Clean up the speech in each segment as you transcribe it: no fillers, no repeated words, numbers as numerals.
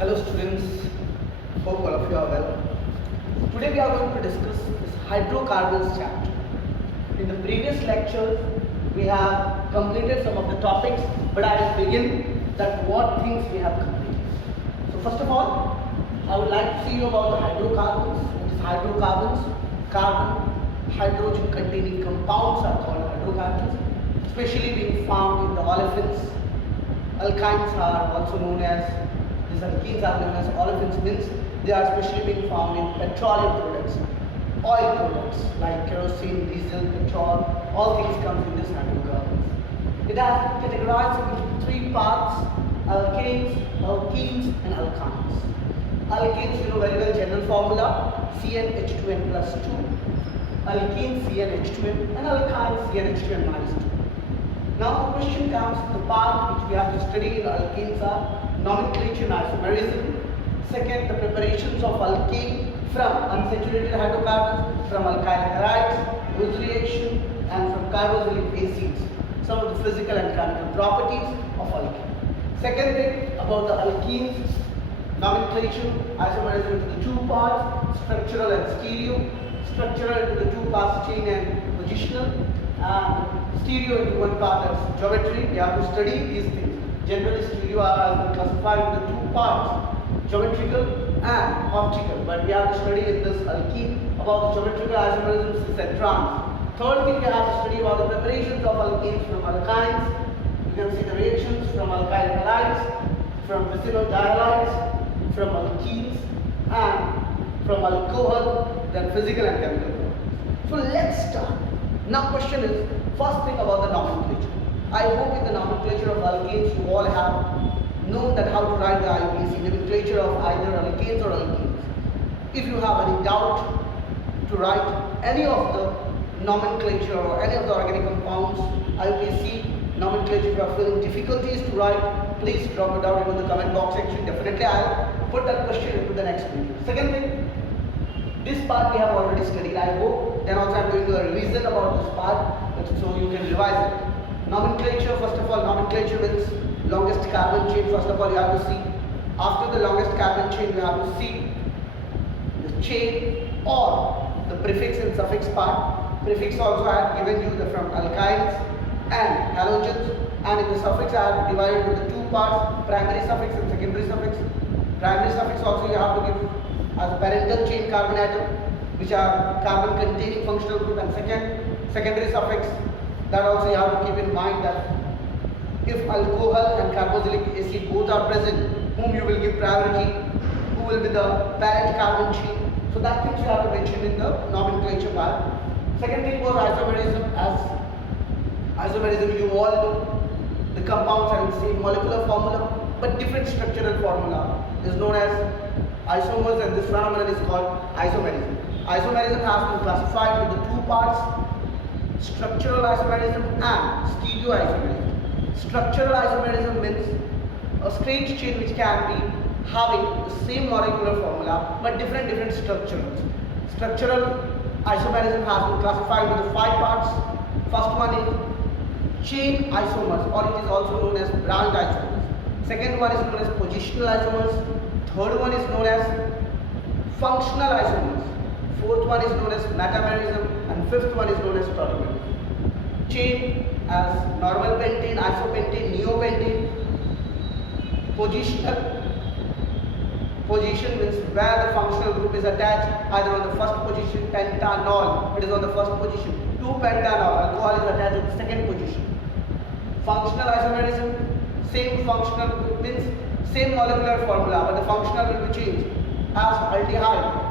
Hello students, hope all of you are well. Today we are going to discuss this hydrocarbons chapter. In the previous lectures we have completed some of the topics, but I will begin that what things we have completed. So first of all, I would like to see you about the hydrocarbons. Which is hydrocarbons, carbon, hydrogen containing compounds are called hydrocarbons, especially being found in the olefins. Alkynes are also known as, these alkenes are known as olefins, means they are especially being found in petroleum products, oil products like kerosene, diesel, petrol, all things come in this hydrocarbons. It has categorized into three parts: alkanes, alkenes and alkynes. Alkanes, you know very well general formula, CnH2n plus 2, alkenes CnH2n and alkynes CnH2n minus 2. Now the question comes, the part which we have to study in alkenes are nomenclature and isomerism. Second, the preparations of alkane from unsaturated hydrocarbons, from alkyl halides, Wolff reaction, and from carboxylic acids, some of the physical and chemical properties of alkane. Second thing about the alkenes, nomenclature, isomerism into the two parts, structural and stereo. Structural into the two parts, chain and positional, and stereo into one part, that's geometry. We have to study these things. Generally stereo are classified into two parts, geometrical and optical, but we have to study in this alkene about the geometrical isomerism, cis and trans. Third thing, we have to study about the preparations of alkenes from alkynes. You can see the reactions from alkyl halides, from vicinal dihalides, from alkenes, and from alcohol, then physical and chemical properties. So let's start. Now question is, first thing about the nomenclature. I hope in the nomenclature of alkanes you all have known that how to write the IUPAC nomenclature of either alkanes or alkenes. If you have any doubt to write any of the nomenclature or any of the organic compounds, IUPAC nomenclature, if you are feeling difficulties to write, please drop it down into the comment box section. Definitely I'll put that question into the next video. Second thing, this part we have already studied. I hope then also I'm doing a revision about this part so you can revise it. Nomenclature, first of all, nomenclature means longest carbon chain. First of all, you have to see, after the longest carbon chain, you have to see the chain or the prefix and suffix part. Prefix also I have given you from alkynes and halogens, and in the suffix I have divided into the two parts, primary suffix and secondary suffix. Primary suffix also you have to give as parental chain carbon atom, which are carbon containing functional group, and secondary suffix, that also you have to keep in mind that if alcohol and carboxylic acid both are present, whom you will give priority, who will be the parent carbon chain. So that things you have to mention in the nomenclature part. Second thing was isomerism. As isomerism, you all know the compounds are in the same molecular formula but different structural formula is known as isomers, and this phenomenon is called isomerism. Isomerism has been classified into two parts: structural isomerism and stereo isomerism. Structural isomerism means a straight chain which can be having the same molecular formula but different structures. Structural isomerism has been classified into five parts. First one is chain isomers, or it is also known as branch isomers. Second one is known as positional isomers. Third one is known as functional isomers. Fourth one is known as metamerism, and fifth one is known as termination. Chain as normal pentane, isopentane, neopentane. Position means where the functional group is attached, either on the first position, pentanol, it is on the first position. 2-pentanol, alcohol is attached at the second position. Functional isomerism, same functional group means same molecular formula, but the functional will be changed. As aldehyde,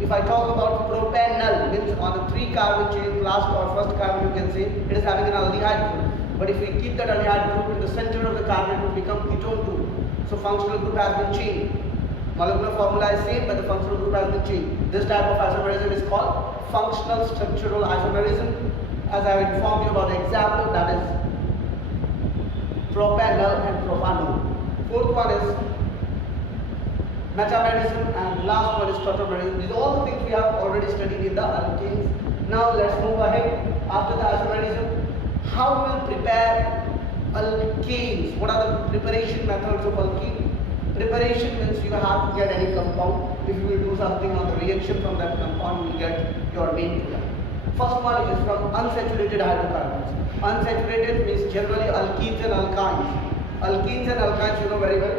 if I talk about propanol, means on the 3 carbon chain, last or first carbon, you can say it is having an aldehyde group. But if we keep that aldehyde group in the center of the carbon, it will become ketone group. So functional group has been changed. Molecular formula is same, but the functional group has been changed. This type of isomerism is called functional structural isomerism. As I have informed you about the example, that is propanol and propanol. Fourth one is metamerism, and last one is termination. These are all the things we have already studied in the alkenes. Now let's move ahead. After the isomerism, how we will prepare alkanes. What are the preparation methods of alkene? Preparation means you have to get any compound. If you will do something on the reaction from that compound, you will get your main product. First one is from unsaturated hydrocarbons. Unsaturated means generally alkenes and alkynes. Alkenes and alkynes, you know very well.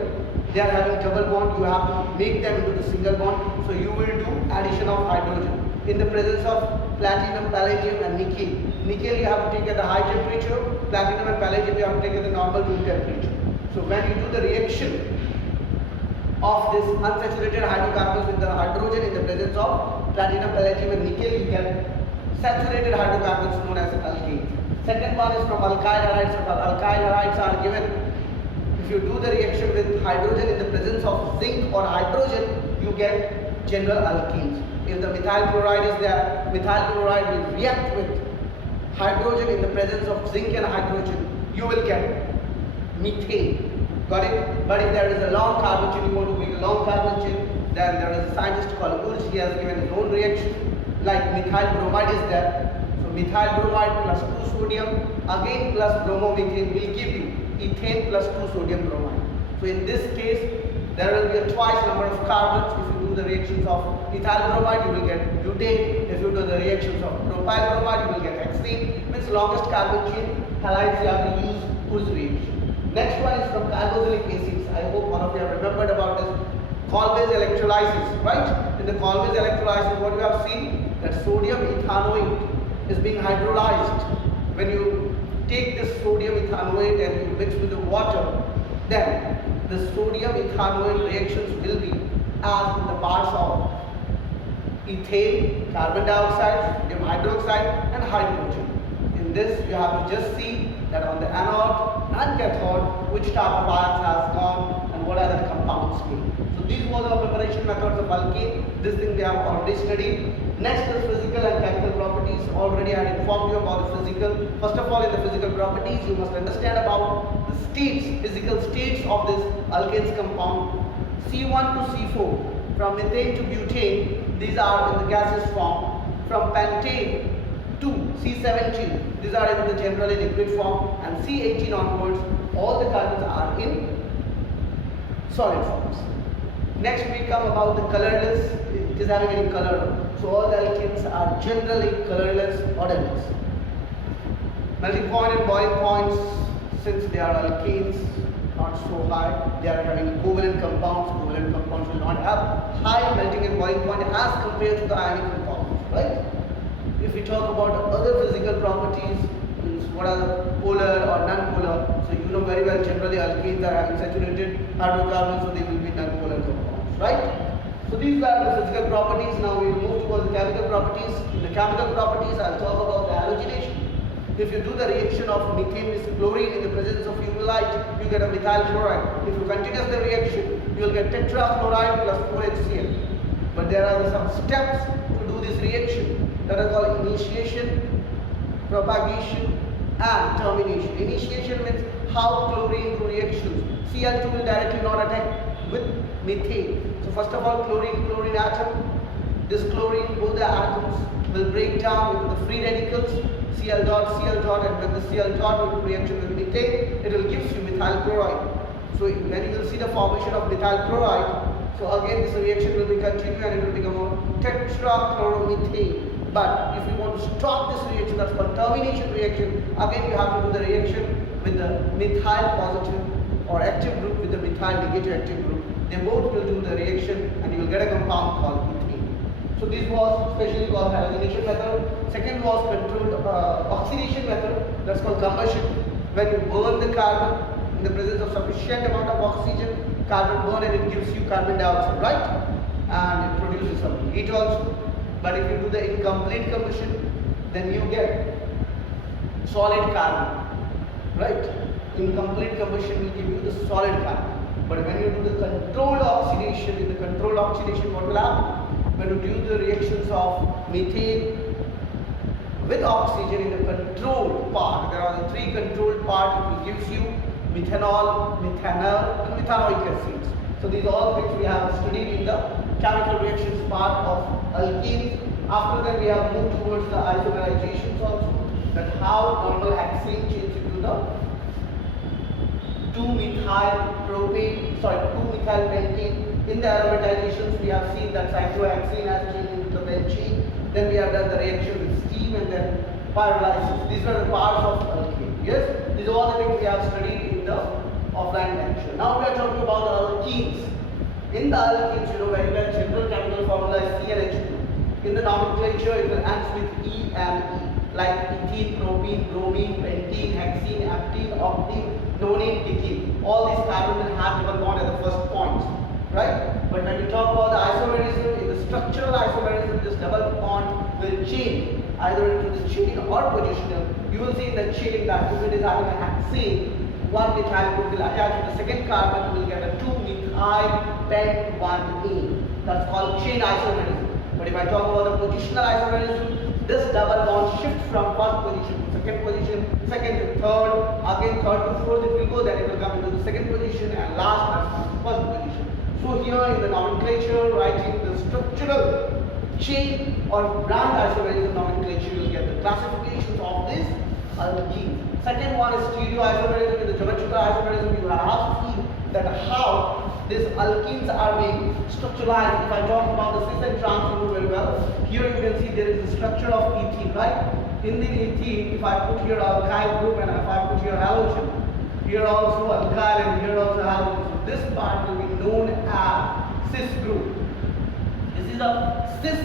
They are having double bond. You have to make them into the single bond. So you will do addition of hydrogen in the presence of platinum, palladium and nickel. Nickel you have to take at the high temperature. Platinum and palladium you have to take at the normal room temperature. So when you do the reaction of this unsaturated hydrocarbons with the hydrogen in the presence of platinum, palladium and nickel, you get saturated hydrocarbons known as alkanes. Second one is from alkyl halides. So alkyl halides are given if you do the reaction with hydrogen in the presence of zinc or hydrogen, you get general alkenes. If the methyl chloride is there, methyl chloride will react with hydrogen in the presence of zinc and hydrogen, you will get methane. Got it? But if there is a long carbon chain, you want to make a long carbon chain, then there is a scientist called Ulrich. He has given his own reaction. Like methyl bromide is there. So methyl bromide plus 2 sodium again plus bromomethane will give you ethane plus 2 sodium bromide. So in this case, there will be a twice number of carbons. If you do the reactions of ethyl bromide, you will get butane. If you do the reactions of propyl bromide, you will get hexane. Means longest carbon chain halides you have to use Ulrich reaction. Next one is from carboxylic acids. I hope one of you have remembered about this. Call-based electrolysis, right? In the call-based electrolysis, what you have seen, that sodium ethanoate is being hydrolyzed. When you take this sodium ethanoate and you mix with the water, then the sodium ethanoate reactions will be as in the parts of ethane, carbon dioxide, sodium hydroxide and hydrogen. In this, you have to just see that on the anode and cathode, which type of ions has gone and what are the compounds made. So these were the preparation methods of alkane. This thing we have already studied. Next is physical and chemical properties. Already I had informed you about the physical. First of all, in the physical properties, you must understand about the states, physical states of this alkanes compound. C1 to C4, from methane to butane, these are in the gaseous form. From pentane to C17, these are in the generally liquid form, and C18 onwards, all the carbons are in solid forms. Next we come about the colorless. It is having any color. So all the alkanes are generally colorless, odorless. Melting point and boiling points, since they are alkanes, not so high. They are having covalent compounds. Covalent compounds will not have high melting and boiling point as compared to the ionic compounds, right? If we talk about other physical properties, what are polar or non-polar, so you know very well generally alkanes are having saturated hydrocarbons, so they will be non-polar compounds, right? So these are the physical properties. Now we will move towards the chemical properties. In the chemical properties, I'll talk about the halogenation. If you do the reaction of methane with chlorine in the presence of humulite, you get a methyl chloride. If you continue the reaction, you will get tetrachloride plus 4HCl. But there are some steps to do this reaction that are called initiation, propagation and termination. Initiation means how chlorine do reactions. Cl2 will directly not attack with methane. So first of all, chlorine atom, this chlorine, both the atoms will break down into the free radicals, Cl dot, and when the Cl dot will do reaction with methane, it will give you methyl chloride. So when you will see the formation of methyl chloride, so again this reaction will be continued and it will become a tetrachloromethane. But if you want to stop this reaction, that's called termination reaction, again you have to do the reaction with the methyl positive or active group with the methyl negative active group. They both will do the reaction and you will get a compound called methane. So this was specially called halogenation method. Second was controlled oxidation method, that's called combustion. When you burn the carbon in the presence of sufficient amount of oxygen, carbon burn and it gives you carbon dioxide, right? And it produces some heat also. But if you do the incomplete combustion, then you get solid carbon, right? Incomplete combustion will give you the solid carbon. But when you do the controlled oxidation, in the controlled oxidation, what will happen? When you do the reactions of methane with oxygen in the controlled part, there are the three controlled parts, it will give you methanol, methanol and methanoic acids. So these are all things we have studied in the chemical reactions part of alkenes. After that we have moved towards the isomerizations also, that how normal hexane changes into the 2-methyl-pentene. In the aromatizations, we have seen that cyclohexene has changed into the benzene. Then we have done the reaction with steam and then pyrolysis. These are the parts of alkane. Yes, these are all the things we have studied in the offline lecture. Now we are talking about the alkenes. In the alkenes, you know very well, general chemical formula is CnH2. In the nomenclature, it will end with EME, like ethene, propene, bromine, pentene, hexene, aptene, octene, nonene, dikene. All these carbons will have double bond at the first point, right? But when we talk about the isomerism, in the structural isomerism, this double bond will change either into the chain or positional. You will see in the chain that if it is having a hexane, one methyl group will attach to the second carbon, you will get a 2-methyl-pent-1-ene. That's called chain isomerism. But if I talk about the positional isomerism, this double bond shifts from first position to second position, second to third, again third to fourth it will go, then it will come into the second position and last as first position. So here in the nomenclature, writing the structural chain or brand isomerism nomenclature, you will get the classifications of this alkenes. Second one is stereoisomerism. In the geometrical isomerism, you have seen that how these alkenes are being structuralized. If I talk about the cis and trans, you know very well. Here you can see there is a structure of ethene, right? In the ethene, if I put here alkyl group and if I put here halogen, here also alkyl and here also halogen. So this part will be known as cis group. This is a cis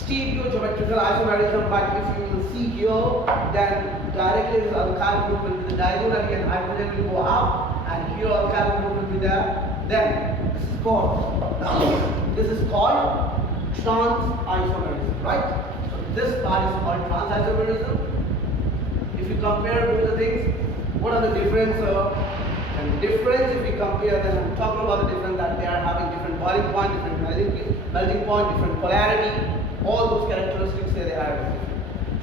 stereogeometrical isomerism, but if you will see here, then directly this alkyl group will be the diagonally and hydrogen will go up, and here alkyl group will be there. Then this is called trans isomerism, right? So this part is called trans isomerism. If you compare both the things, what are the difference? And difference, if we compare them, I'm talking about the difference that they are having different boiling point, different melting point, different polarity. All those characteristics they are different.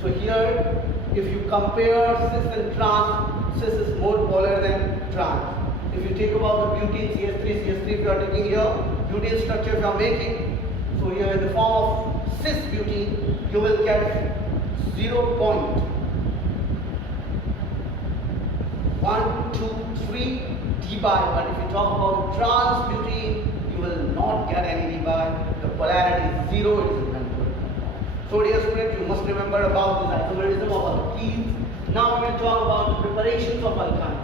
So here, if you compare cis and trans, cis is more polar than trans. If you take about the butene, CH3, if you are taking here, butene structure if you are making, so here in the form of cis butene, you will get 0.123 dBi. But if you talk about the trans butene, you will not get any dBi. The polarity is 0, it is invented. So dear students, you must remember about this isomerism of alkenes. Now we will talk about the preparations of alkynes.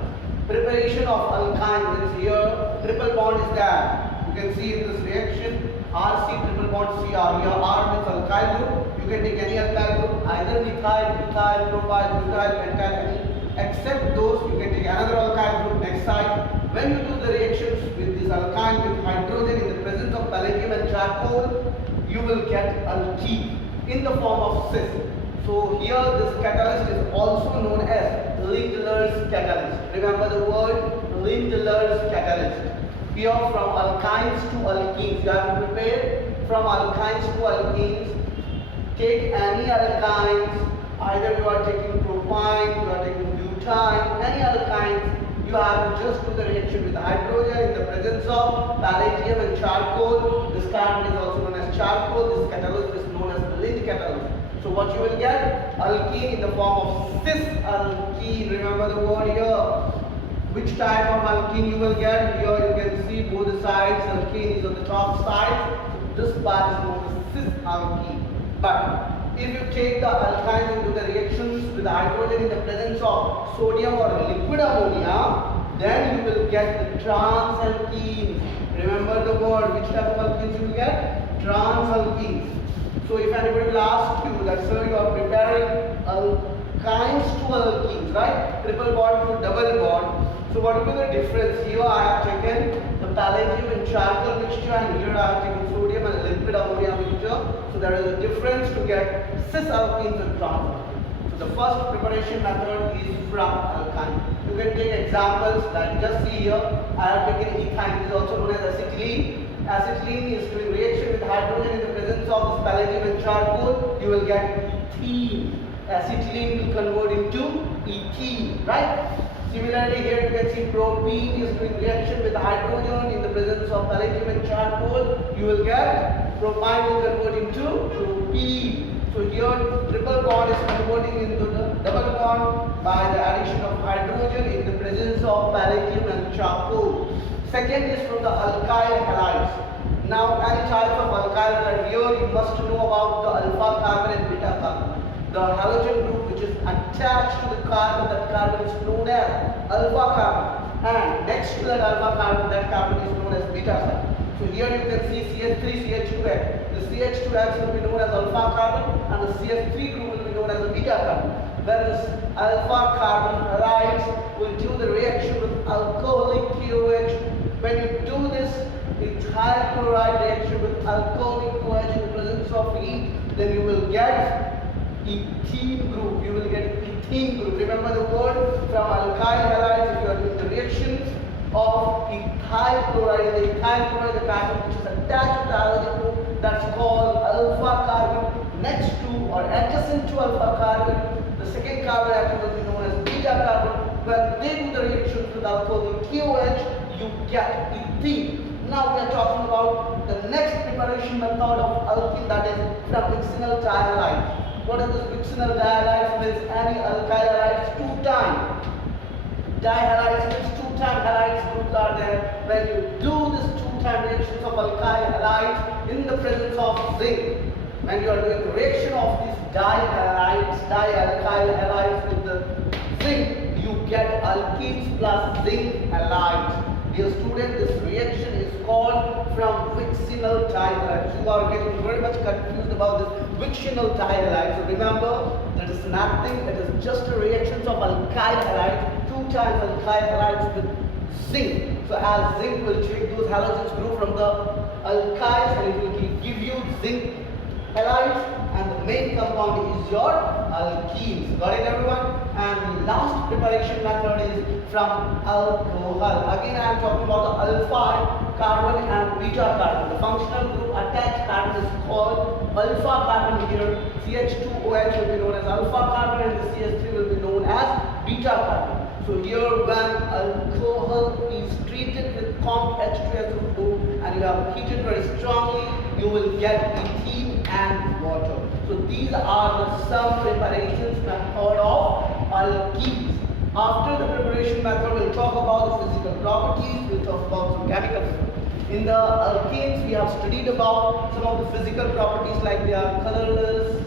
Preparation of alkyne is here, triple bond is there. You can see in this reaction, RC triple bond CR. Here R means alkyl group. You can take any alkyl group, either methyl, methyl, propyl, butyl, pentyl, any. Except those, you can take another alkyl group next side. When you do the reactions with this alkyne with hydrogen in the presence of palladium and charcoal, you will get alkene in the form of cis. So here this catalyst is also known as Lindlar's catalyst. Remember the word Lindlar's catalyst. Here from alkynes to alkenes, you have to prepare from alkynes to alkenes. Take any alkynes, either you are taking propyne, you are taking butane, any alkynes. You have to just do the reaction with hydrogen in the presence of palladium and charcoal. This carbon is also known as charcoal. This catalyst is known as Lind catalyst. So what you will get? Alkene in the form of cis alkene. Remember the word here. Which type of alkene you will get? Here you can see both the sides. Alkene is on the top side. So this part is known as cis alkene. But if you take the alkynes into the reactions with the hydrogen in the presence of sodium or liquid ammonia, then you will get the trans alkenes. Remember the word. Which type of alkenes you will get? Trans alkenes. So if anybody will ask you that, sir, you are preparing alkynes to alkenes, right? Triple bond to double bond. So what will be the difference? Here I have taken the palladium and charcoal mixture, and here I have taken sodium and liquid ammonia mixture. So there is a difference to get cis alkenes and trans alkenes. So the first preparation method is from alkyne. You can take examples like just see here. I have taken ethyne. It is also known as acetylene. Acetylene is doing reaction with hydrogen in the presence of this palladium and charcoal. You will get ethene. Acetylene will convert into ethene, right? Similarly, here you can see propene is doing reaction with hydrogen in the presence of palladium and charcoal. You will get propyne will convert into propene. So here triple bond is converting into the double bond by the addition of hydrogen in the presence of palladium and charcoal. Second is from the alkyl halides. Now any types of alkyl halide, here you must know about the alpha carbon and beta carbon. The halogen group which is attached to the carbon, that carbon is known as alpha carbon, and next to that alpha carbon, that carbon is known as beta carbon. So here you can see CH3CH2X. The CH2X will be known as alpha carbon and the CH3 group will be known as a beta carbon. Whereas alpha carbon halides will do the reaction with alcoholic KOH. When you do this ethyl chloride reaction with alcoholic KOH in the presence of heat, then you will get ethene group. You will get ethene group. Remember the word from alkyl halides. If you are doing the reactions of ethyl chloride, the ethyl chloride, the carbon which is attached to the halogen group, that's called alpha carbon. Next to or adjacent to alpha carbon, the second carbon atom will be known as beta carbon. When they do the reactions with alcoholic KOH, you get ethene. Now we are talking about the next preparation method of alkene, that is from vixenyl dihalide. What is this vixenyl dihalide? Means any alkyl halides 2 times. Dihalides means 2 times halides groups are there. When you do this 2 times reactions of alkyl halides in the presence of zinc, when you are doing the reaction of these dihalides, dialkyl halides with the zinc, you get alkenes plus zinc halides. Dear student, this reaction is called from vixenyl dihalide. You are getting very much confused about this vixenyl dihalide. So remember, that is nothing, it is just a reaction of alkyl halides, 2 times alkyl halides with zinc. So as zinc will take those halogens group from the alkyls and it will give you zinc halides, and the main compound is your alkenes. Got it everyone? And the last preparation method is from alcohol. Again I am talking about the alpha carbon and beta carbon. The functional group attached carbon is called alpha carbon here. CH2OH will be known as alpha carbon and the CH3 will be known as beta carbon. So here when alcohol is treated with comp H2SO4 and you have heated very strongly, you will get ethene and water. So these are the some preparations method of alkenes. After the preparation method, we'll talk about the physical properties, we'll talk about some chemical properties. In the alkenes, we have studied about some of the physical properties like they are colorless,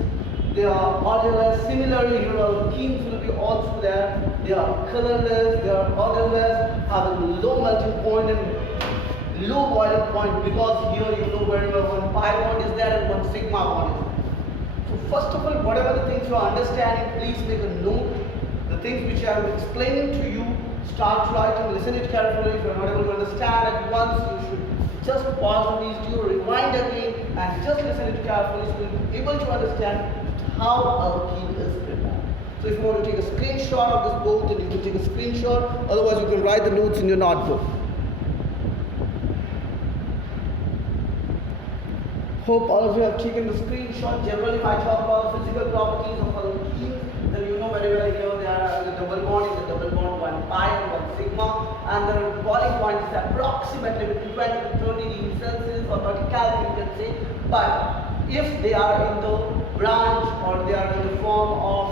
they are odorless. Similarly, your alkenes will be also there. They are colorless, they are odorless, have a low melting point and low boiling point, because here you know very well one pi bond is there and one sigma bond is there. So first of all, whatever the things you are understanding, please make a note. The things which I am explaining to you, start writing, listen it carefully. If you are not able to understand at once, you should just pause the video, rewind again and just listen it carefully so you will be able to understand how alkene is prepared. So if you want to take a screenshot of this book, then you can take a screenshot. Otherwise, you can write the notes in your notebook. Hope all of you have taken the screenshot. Generally, if I talk about physical properties of alkenes, then you know very well here they are the double bond is a double bond, 1 pi and 1 sigma, and the boiling point is approximately between 20 to 30 degrees Celsius or 30 Kelvin you can say. But if they are in the branch or they are in the form of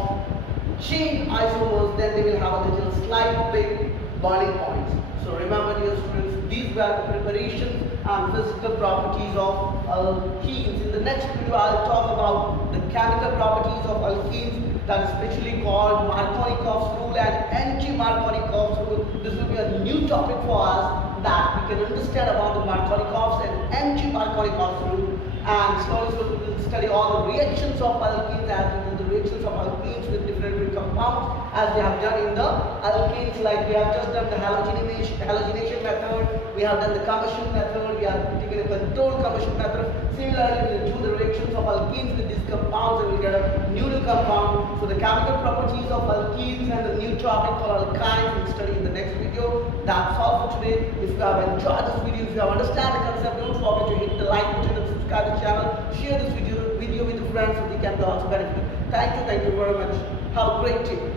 chain isomers, then they will have a little slight big boiling points. So remember, dear students, these were the preparations and physical properties of alkenes. In the next video, I will talk about the chemical properties of alkenes, that is specially called Markovnikov's rule and anti-Markovnikov's rule. This will be a new topic for us, that we can understand about the Markovnikov's and anti-Markovnikov's rule, and slowly we will study all the reactions of alkenes as well as the reactions of alkenes with different compounds as we have done in the alkenes. Like we have just done the halogenation method, we have done the combustion method, we have taken a controlled combustion method. Similarly, we will do the reactions of alkenes with these compounds and we will get a new compound. So the chemical properties of alkenes and the new topic called alkynes we will study in the next video. That's all for today. If you have enjoyed this video, if you have understand the concept, don't forget to hit the like button and subscribe to the channel. Share this video with your friends so they can also benefit. Thank you very much. Have a great day.